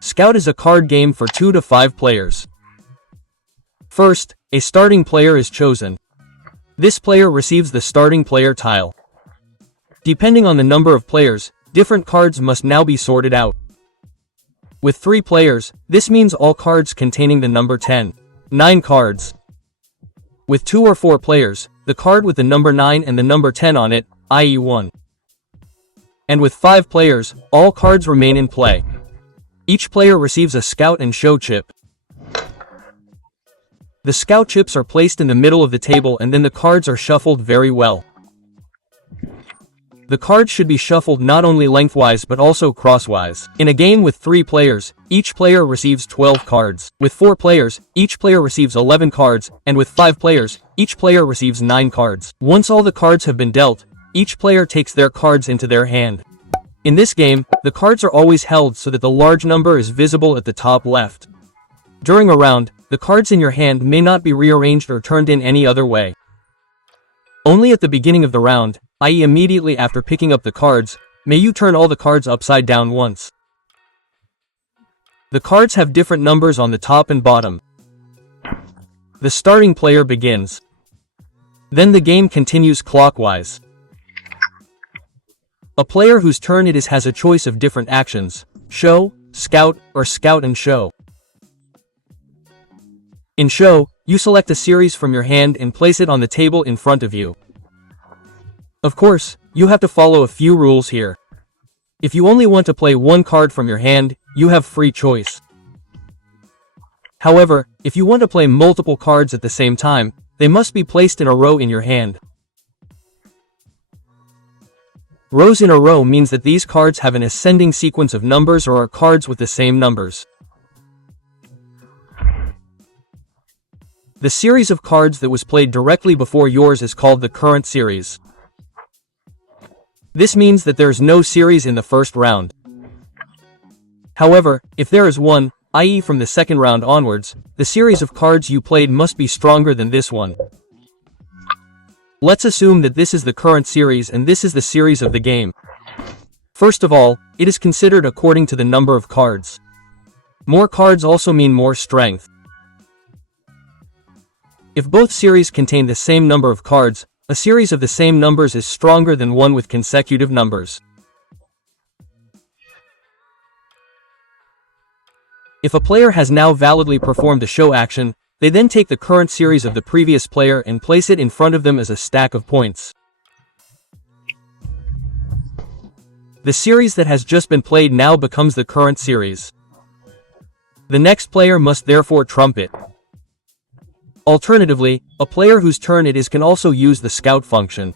Scout is a card game for 2 to 5 players. First, a starting player is chosen. This player receives the starting player tile. Depending on the number of players, different cards must now be sorted out. With 3 players, this means all cards containing the number 10. 9 cards. With 2 or 4 players, the card with the number 9 and the number 10 on it, i.e. 1. And with 5 players, all cards remain in play. Each player receives a scout and show chip. The scout chips are placed in the middle of the table and then the cards are shuffled very well. The cards should be shuffled not only lengthwise but also crosswise. In a game with 3 players, each player receives 12 cards. With 4 players, each player receives 11 cards, and with 5 players, each player receives 9 cards. Once all the cards have been dealt, each player takes their cards into their hand. In this game, the cards are always held so that the large number is visible at the top left. During a round, the cards in your hand may not be rearranged or turned in any other way. Only at the beginning of the round, i.e. immediately after picking up the cards, may you turn all the cards upside down once. The cards have different numbers on the top and bottom. The starting player begins. Then the game continues clockwise. A player whose turn it is has a choice of different actions: show, scout, or scout and show. In show, you select a series from your hand and place it on the table in front of you. Of course, you have to follow a few rules here. If you only want to play one card from your hand, you have free choice. However, if you want to play multiple cards at the same time, they must be placed in a row in your hand. Rows in a row means that these cards have an ascending sequence of numbers or are cards with the same numbers. The series of cards that was played directly before yours is called the current series. This means that there is no series in the first round. However, if there is one, i.e. from the second round onwards, the series of cards you played must be stronger than this one. Let's assume that this is the current series and this is the series of the game. First of all, it is considered according to the number of cards. More cards also mean more strength. If both series contain the same number of cards, a series of the same numbers is stronger than one with consecutive numbers. If a player has now validly performed the show action, they then take the current series of the previous player and place it in front of them as a stack of points. The series that has just been played now becomes the current series. The next player must therefore trump it. Alternatively, a player whose turn it is can also use the scout function.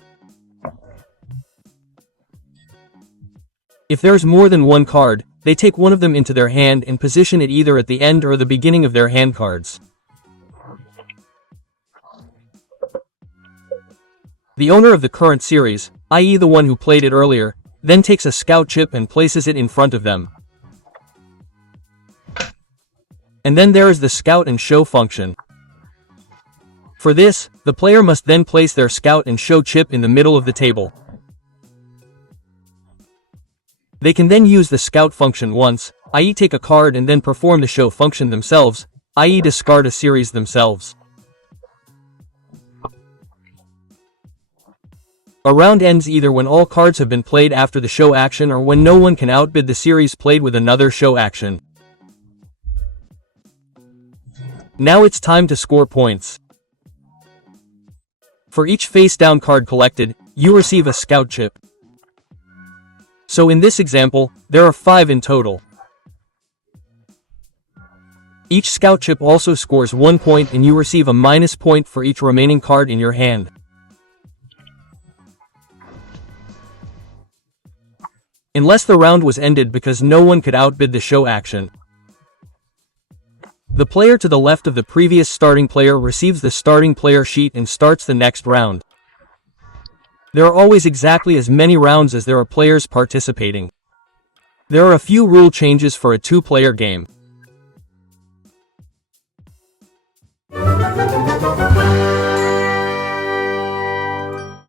If there's more than one card, they take one of them into their hand and position it either at the end or the beginning of their hand cards. The owner of the current series, i.e. the one who played it earlier, then takes a scout chip and places it in front of them. And then there is the scout and show function. For this, the player must then place their scout and show chip in the middle of the table. They can then use the scout function once, i.e. take a card and then perform the show function themselves, i.e. discard a series themselves. A round ends either when all cards have been played after the show action or when no one can outbid the series played with another show action. Now it's time to score points. For each face-down card collected, you receive a scout chip. So in this example, there are 5 in total. Each scout chip also scores 1 point and you receive a minus point for each remaining card in your hand. Unless the round was ended because no one could outbid the show action. The player to the left of the previous starting player receives the starting player sheet and starts the next round. There are always exactly as many rounds as there are players participating. There are a few rule changes for a 2-player game.